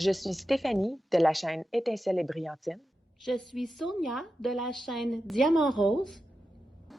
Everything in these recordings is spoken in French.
Je suis Stéphanie de la chaîne Étincelle et Brillantine. Je suis Sonia de la chaîne Diamant Rose.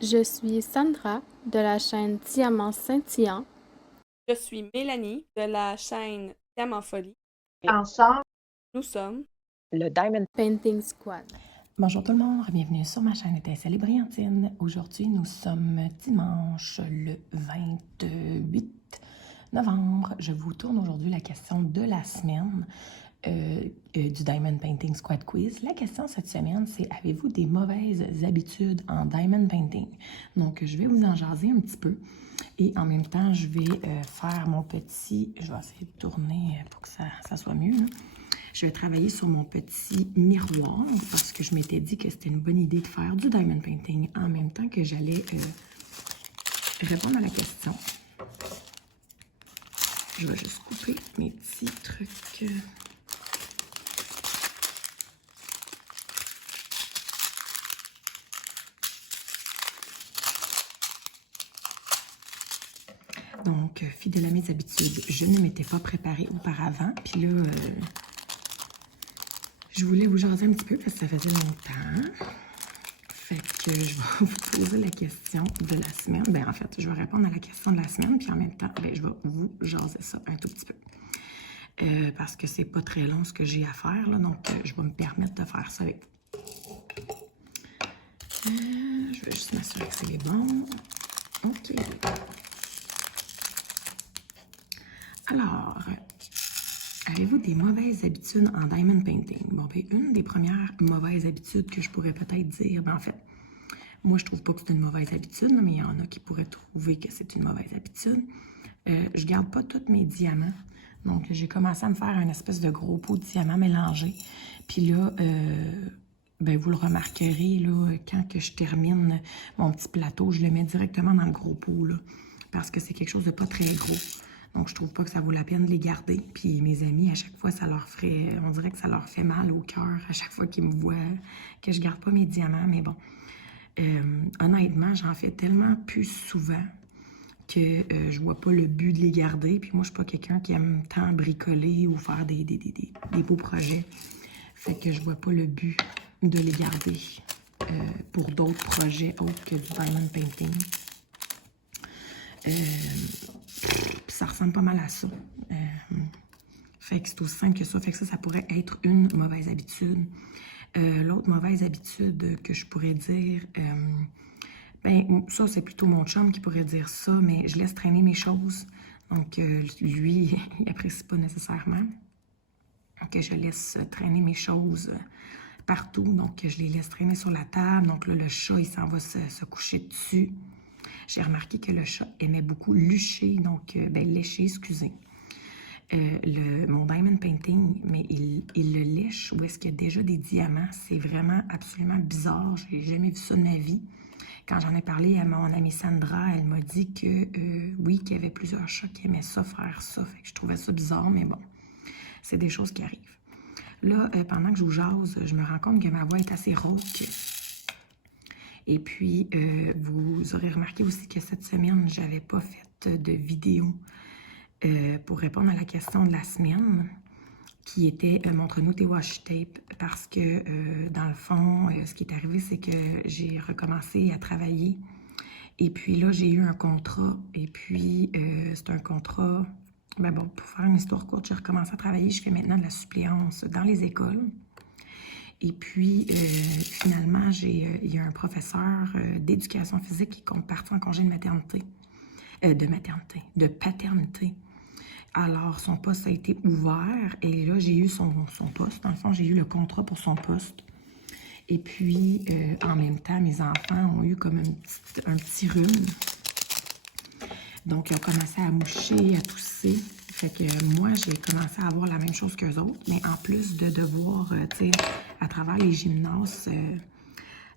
Je suis Sandra de la chaîne Diamant Scintillant. Je suis Mélanie de la chaîne Diamant Folie. Ensemble, Nous sommes le Diamond Painting Squad. Bonjour tout le monde, bienvenue sur ma chaîne Étincelle et Brillantine. Aujourd'hui, nous sommes dimanche le 28 novembre. Je vous tourne aujourd'hui la question de la semaine du Diamond Painting Squad Quiz. La question cette semaine, c'est avez-vous des mauvaises habitudes en Diamond Painting? Donc, je vais vous en jaser un petit peu. Et en même temps, je vais faire mon petit... Je vais essayer de tourner pour que ça soit mieux, là. Je vais travailler sur mon petit miroir parce que je m'étais dit que c'était une bonne idée de faire du diamond painting en même temps que j'allais répondre à la question. Je vais juste couper mes petits trucs. Donc, fidèle à mes habitudes, je ne m'étais pas préparée auparavant. Puis là... je voulais vous jaser un petit peu parce que ça faisait longtemps. Fait que je vais vous poser la question de la semaine. Ben en fait, je vais répondre à la question de la semaine, puis en même temps, ben, je vais vous jaser ça un tout petit peu. Parce que c'est pas très long ce que j'ai à faire, là, donc je vais me permettre de faire ça avec vous. Je vais juste m'assurer que c'est les bons. OK. Alors... avez-vous des mauvaises habitudes en diamond painting? Bon, ben, une des premières mauvaises habitudes que je pourrais peut-être dire, ben, en fait, moi, je trouve pas que c'est une mauvaise habitude, mais il y en a qui pourraient trouver que c'est une mauvaise habitude. Je garde pas tous mes diamants. Donc, j'ai commencé à me faire un espèce de gros pot de diamants mélangés. Puis là, ben, vous le remarquerez, là, quand que je termine mon petit plateau, je le mets directement dans le gros pot, là, parce que c'est quelque chose de pas très gros. Donc, je trouve pas que ça vaut la peine de les garder. Puis mes amis, à chaque fois, ça leur ferait... on dirait que ça leur fait mal au cœur à chaque fois qu'ils me voient que je garde pas mes diamants. Mais bon, honnêtement, j'en fais tellement plus souvent que je vois pas le but de les garder. Puis moi, je suis pas quelqu'un qui aime tant bricoler ou faire des beaux projets. Fait que je vois pas le but de les garder pour d'autres projets autres que du diamond painting. Ça ressemble pas mal à ça. Fait que c'est aussi simple que ça. Fait que ça pourrait être une mauvaise habitude. L'autre mauvaise habitude que je pourrais dire, ben ça, c'est plutôt mon chum qui pourrait dire ça, mais je laisse traîner mes choses. Donc, lui, il apprécie pas nécessairement que je laisse traîner mes choses partout. Donc, je les laisse traîner sur la table. Donc là, le chat, il s'en va se coucher dessus. J'ai remarqué que le chat aimait beaucoup lucher, donc, ben, lécher, excusez. Mon diamond painting, mais il le lèche où est-ce qu'il y a déjà des diamants. C'est vraiment absolument bizarre. J'ai jamais vu ça de ma vie. Quand j'en ai parlé à mon amie Sandra, elle m'a dit que oui, qu'il y avait plusieurs chats qui aimaient ça, faire ça. Fait que je trouvais ça bizarre, mais bon, c'est des choses qui arrivent. Là, pendant que je vous jase, je me rends compte que ma voix est assez rauque. Et puis, vous aurez remarqué aussi que cette semaine, je n'avais pas fait de vidéo pour répondre à la question de la semaine, qui était « Montre-nous tes washi tape » parce que, dans le fond, ce qui est arrivé, c'est que j'ai recommencé à travailler. Et puis là, j'ai eu un contrat. Et puis, c'est un contrat... Ben bon, pour faire une histoire courte, j'ai recommencé à travailler. Je fais maintenant de la suppléance dans les écoles. Et puis, finalement, il y a un professeur d'éducation physique qui compte partir en congé de maternité. De paternité. Alors, son poste a été ouvert et là, j'ai eu son poste. Dans le fond, j'ai eu le contrat pour son poste. Et puis, en même temps, mes enfants ont eu comme un petit rhume. Donc, ils ont commencé à moucher, à tousser. Fait que moi, j'ai commencé à avoir la même chose qu'eux autres. Mais en plus de devoir, tu sais, à travers les gymnases,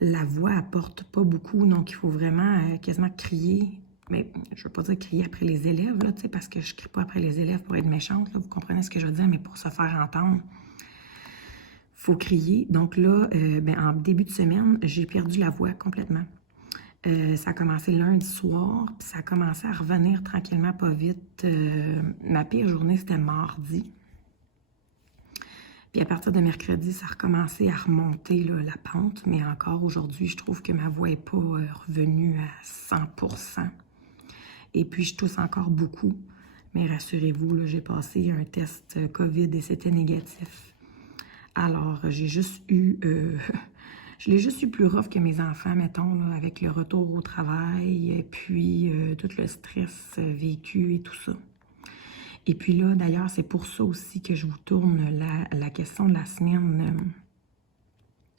la voix apporte pas beaucoup. Donc, il faut vraiment quasiment crier. Mais je ne veux pas dire crier après les élèves, là, tu sais, parce que je ne crie pas après les élèves pour être méchante. Là, vous comprenez ce que je veux dire, mais pour se faire entendre, il faut crier. Donc là, ben, en début de semaine, j'ai perdu la voix complètement. Ça a commencé lundi soir, puis ça a commencé à revenir tranquillement, pas vite. Ma pire journée, c'était mardi. Puis à partir de mercredi, ça a recommencé à remonter là, la pente, mais encore aujourd'hui, je trouve que ma voix n'est pas revenue à 100%. Et puis, je tousse encore beaucoup. Mais rassurez-vous, j'ai passé un test COVID et c'était négatif. Alors, j'ai juste eu... je l'ai juste eu plus rough que mes enfants, mettons, là, avec le retour au travail, et puis tout le stress vécu et tout ça. Et puis là, d'ailleurs, c'est pour ça aussi que je vous tourne la question de la semaine.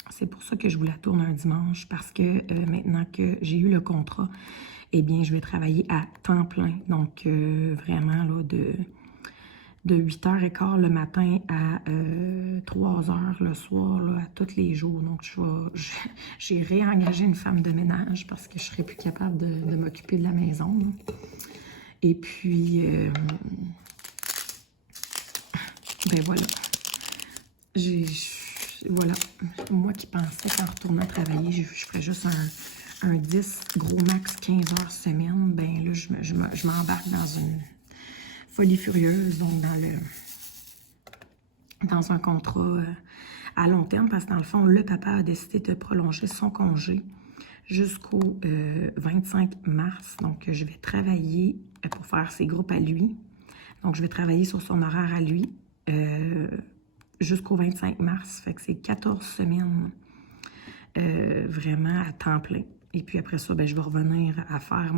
C'est pour ça que je vous la tourne un dimanche, parce que maintenant que j'ai eu le contrat, eh bien, je vais travailler à temps plein. Donc, vraiment, là, de 8h15 le matin à 3h le soir, là, à tous les jours. Donc, j'ai réengagé une femme de ménage parce que je ne serais plus capable de m'occuper de la maison. Là. Et puis, ben voilà. Voilà. Moi qui pensais qu'en retournant travailler, je ferais juste un 10, gros max 15 heures semaine, ben là, je m'embarque dans une folie furieuse, donc dans un contrat à long terme, parce que dans le fond, le papa a décidé de prolonger son congé jusqu'au 25 mars. Donc, je vais travailler pour faire ses groupes à lui. Donc, je vais travailler sur son horaire à lui jusqu'au 25 mars. Fait que c'est 14 semaines vraiment à temps plein. Et puis après ça, ben, je vais revenir à faire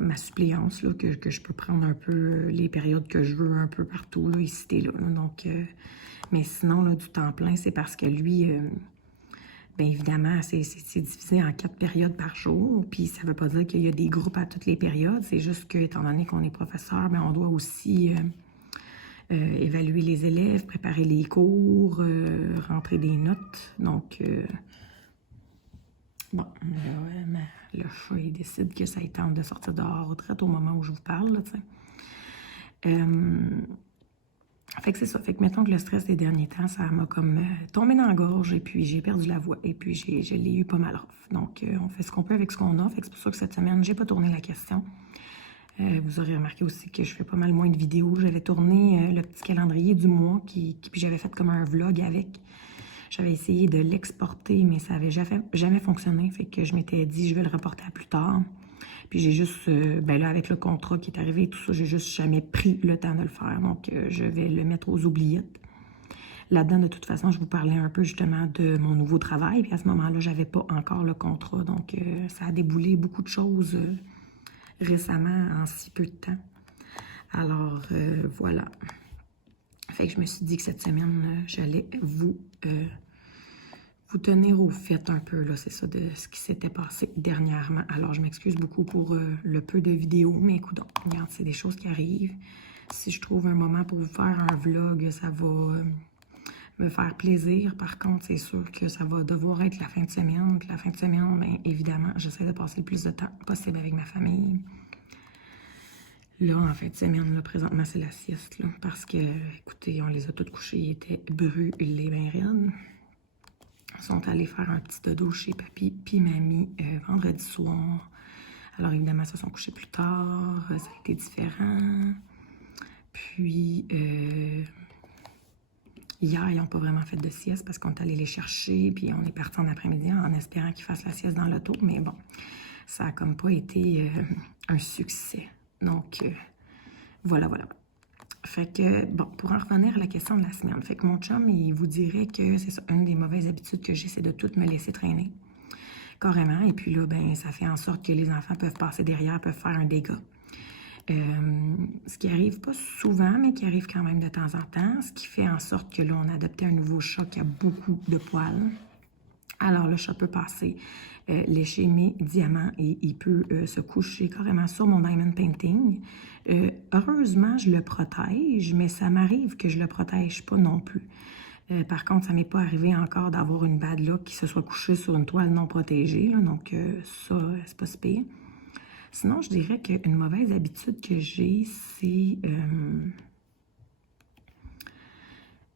ma suppléance, là, que je peux prendre un peu les périodes que je veux, un peu partout, là, ici et là. Donc, mais sinon, là, du temps plein, c'est parce que lui, bien évidemment, c'est divisé en 4 périodes par jour. Puis ça ne veut pas dire qu'il y a des groupes à toutes les périodes. C'est juste que, étant donné qu'on est professeur, bien, on doit aussi évaluer les élèves, préparer les cours, rentrer des notes. Donc, bon, le chat, il décide que ça tente de sortir dehors très au moment où je vous parle, là, tu sais. Fait que c'est ça. Fait que mettons que le stress des derniers temps, ça m'a comme tombé dans la gorge et puis j'ai perdu la voix. Et puis je l'ai eu pas mal off. Donc, on fait ce qu'on peut avec ce qu'on a. Fait que c'est pour ça que cette semaine, j'ai pas tourné la question. Vous aurez remarqué aussi que je fais pas mal moins de vidéos. J'avais tourné le petit calendrier du mois, puis j'avais fait comme un vlog avec. J'avais essayé de l'exporter, mais ça avait jamais fonctionné. Fait que je m'étais dit, je vais le reporter à plus tard. Puis j'ai juste, ben là, avec le contrat qui est arrivé et tout ça, j'ai juste jamais pris le temps de le faire. Donc, je vais le mettre aux oubliettes. Là-dedans, de toute façon, je vous parlais un peu justement de mon nouveau travail. Puis à ce moment-là, j'avais pas encore le contrat. Donc, ça a déboulé beaucoup de choses récemment en si peu de temps. Alors, voilà. Fait que je me suis dit que cette semaine, j'allais vous tenir au fait un peu, là, c'est ça, de ce qui s'était passé dernièrement. Alors, je m'excuse beaucoup pour le peu de vidéos, mais écoute, regarde, c'est des choses qui arrivent. Si je trouve un moment pour vous faire un vlog, ça va me faire plaisir. Par contre, c'est sûr que ça va devoir être la fin de semaine. Puis la fin de semaine, bien évidemment, j'essaie de passer le plus de temps possible avec ma famille. Là, en fin de semaine, là, présentement, c'est la sieste, là, parce que, écoutez, on les a toutes couchés, ils étaient brûlés, bien raides. Ils sont allés faire un petit dodo chez papy puis mamie vendredi soir. Alors, évidemment, ils se sont couchés plus tard. Ça a été différent. Puis, hier, ils n'ont pas vraiment fait de sieste parce qu'on est allé les chercher. Puis, on est parti en après-midi en espérant qu'ils fassent la sieste dans l'auto. Mais bon, ça n'a comme pas été un succès. Donc, voilà. Fait que, bon, pour en revenir à la question de la semaine, fait que mon chum, il vous dirait que c'est ça, une des mauvaises habitudes que j'ai, c'est de tout me laisser traîner, carrément. Et puis là, ben, ça fait en sorte que les enfants peuvent passer derrière, peuvent faire un dégât. Ce qui arrive pas souvent, mais qui arrive quand même de temps en temps, ce qui fait en sorte que là, on a adopté un nouveau chat qui a beaucoup de poils. Alors, le chat peut passer lécher mes diamants et il peut se coucher carrément sur mon diamond painting. Heureusement, je le protège, mais ça m'arrive que je le protège pas non plus. Par contre, ça m'est pas arrivé encore d'avoir une bad luck qui se soit couchée sur une toile non protégée. Là, donc, ça, c'est pas si pire. Sinon, je dirais qu'une mauvaise habitude que j'ai, c'est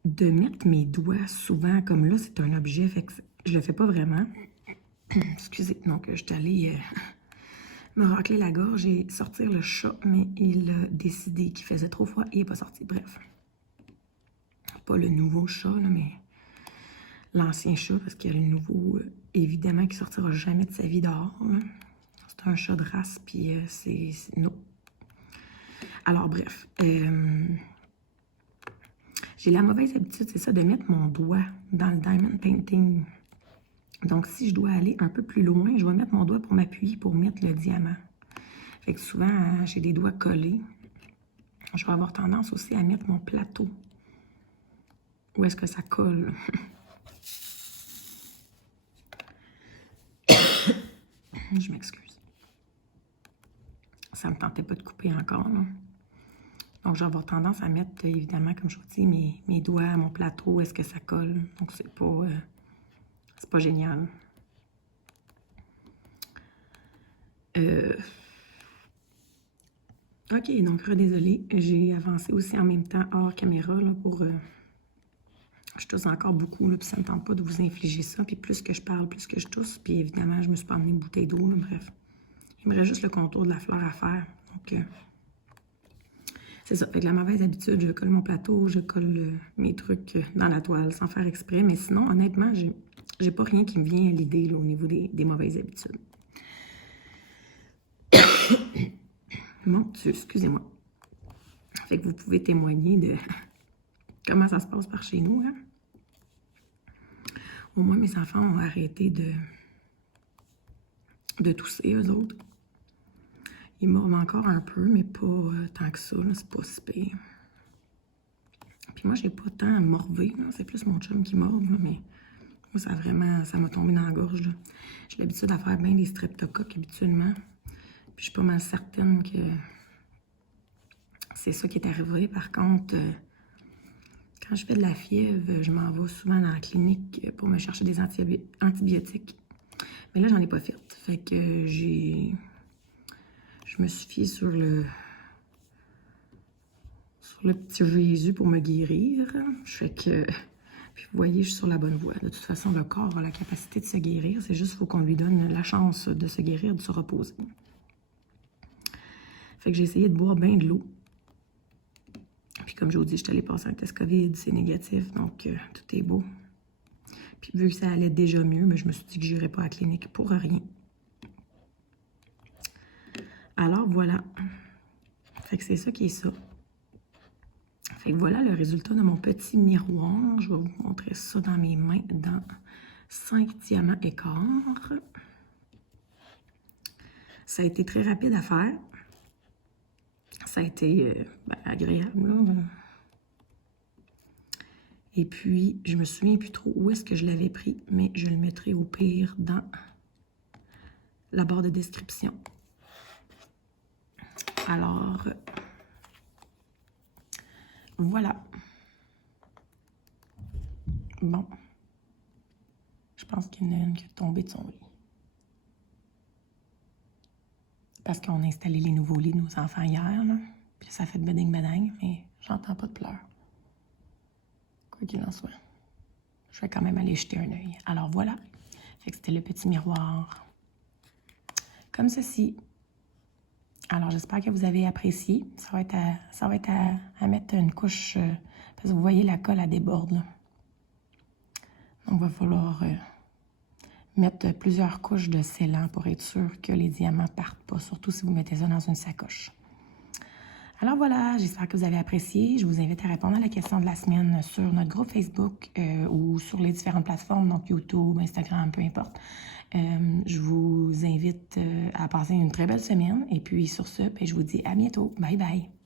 de mettre mes doigts souvent, comme là, c'est un objet, fait que je le fais pas vraiment. Excusez, donc je suis allée me racler la gorge et sortir le chat, mais il a décidé qu'il faisait trop froid et il n'est pas sorti. Bref. Pas le nouveau chat, là, mais l'ancien chat, parce qu'il y a le nouveau, évidemment, qui sortira jamais de sa vie dehors. C'est un chat de race, puis c'est... Non. Alors, bref. J'ai la mauvaise habitude, c'est ça, de mettre mon doigt dans le diamond painting. Donc, si je dois aller un peu plus loin, je vais mettre mon doigt pour m'appuyer pour mettre le diamant. Fait que souvent, j'ai des doigts collés. Je vais avoir tendance aussi à mettre mon plateau. Où est-ce que ça colle? Je m'excuse. Ça me tentait pas de couper encore, là. Donc, je vais avoir tendance à mettre, évidemment, comme je vous dis, mes doigts à mon plateau. Est-ce que ça colle? Donc, c'est pas génial. OK, donc, redésolée. J'ai avancé aussi en même temps hors caméra, là, pour... je tousse encore beaucoup, là, puis ça ne me tente pas de vous infliger ça. Puis plus que je parle, plus que je tousse. Puis évidemment, je me suis pas amené une bouteille d'eau, là, bref. Il me reste juste le contour de la fleur à faire. Donc, c'est ça. Avec la mauvaise habitude, je colle mon plateau, je colle mes trucs dans la toile sans faire exprès. Mais sinon, honnêtement, j'ai pas rien qui me vient à l'idée au niveau des mauvaises habitudes. Mon Dieu, excusez-moi. Fait que vous pouvez témoigner de comment ça se passe par chez nous. Hein? Au moins, mes enfants ont arrêté de tousser, eux autres. Ils mordent encore un peu, mais pas tant que ça. C'est pas si pire. Puis moi, j'ai pas tant à morver. C'est plus mon chum qui mord. Là, mais moi, ça m'a tombé dans la gorge. J'ai l'habitude à faire bien des streptocoques habituellement. Puis je suis pas mal certaine que c'est ça qui est arrivé. Par contre, quand je fais de la fièvre, je m'en vais souvent dans la clinique pour me chercher des antibiotiques. Mais là, j'en ai pas fait. Fait que je me suis fiée sur le petit Jésus pour me guérir. Fait que, puis vous voyez, je suis sur la bonne voie. De toute façon, le corps a la capacité de se guérir. C'est juste qu'il faut qu'on lui donne la chance de se guérir, de se reposer. Fait que j'ai essayé de boire bien de l'eau. Puis comme je vous dis, je suis allée passer un test COVID, c'est négatif, donc tout est beau. Puis vu que ça allait déjà mieux, mais je me suis dit que je n'irais pas à la clinique pour rien. Alors voilà. Fait que c'est ça qui est ça. Fait que voilà le résultat de mon petit miroir. Je vais vous montrer ça dans mes mains dans 5 diamants écarts. Ça a été très rapide à faire. Ça a été agréable, là. Et puis, je me souviens plus trop où est-ce que je l'avais pris, mais je le mettrai au pire dans la barre de description. Alors, voilà. Bon. Je pense qu'il y en a une qui est tombée de son lit. Parce qu'on a installé les nouveaux lits de nos enfants hier, là. Puis ça fait de bading-bading, mais j'entends pas de pleurs. Quoi qu'il en soit. Je vais quand même aller jeter un œil. Alors voilà. Fait que c'était le petit miroir. Comme ceci. Alors j'espère que vous avez apprécié. Ça va être à mettre une couche, parce que vous voyez la colle, elle déborde, là. Donc il va falloir mettre plusieurs couches de scellant pour être sûr que les diamants ne partent pas, surtout si vous mettez ça dans une sacoche. Alors voilà, j'espère que vous avez apprécié. Je vous invite à répondre à la question de la semaine sur notre groupe Facebook ou sur les différentes plateformes, donc YouTube, Instagram, peu importe. Je vous invite à passer une très belle semaine. Et puis sur ce, je vous dis à bientôt. Bye bye!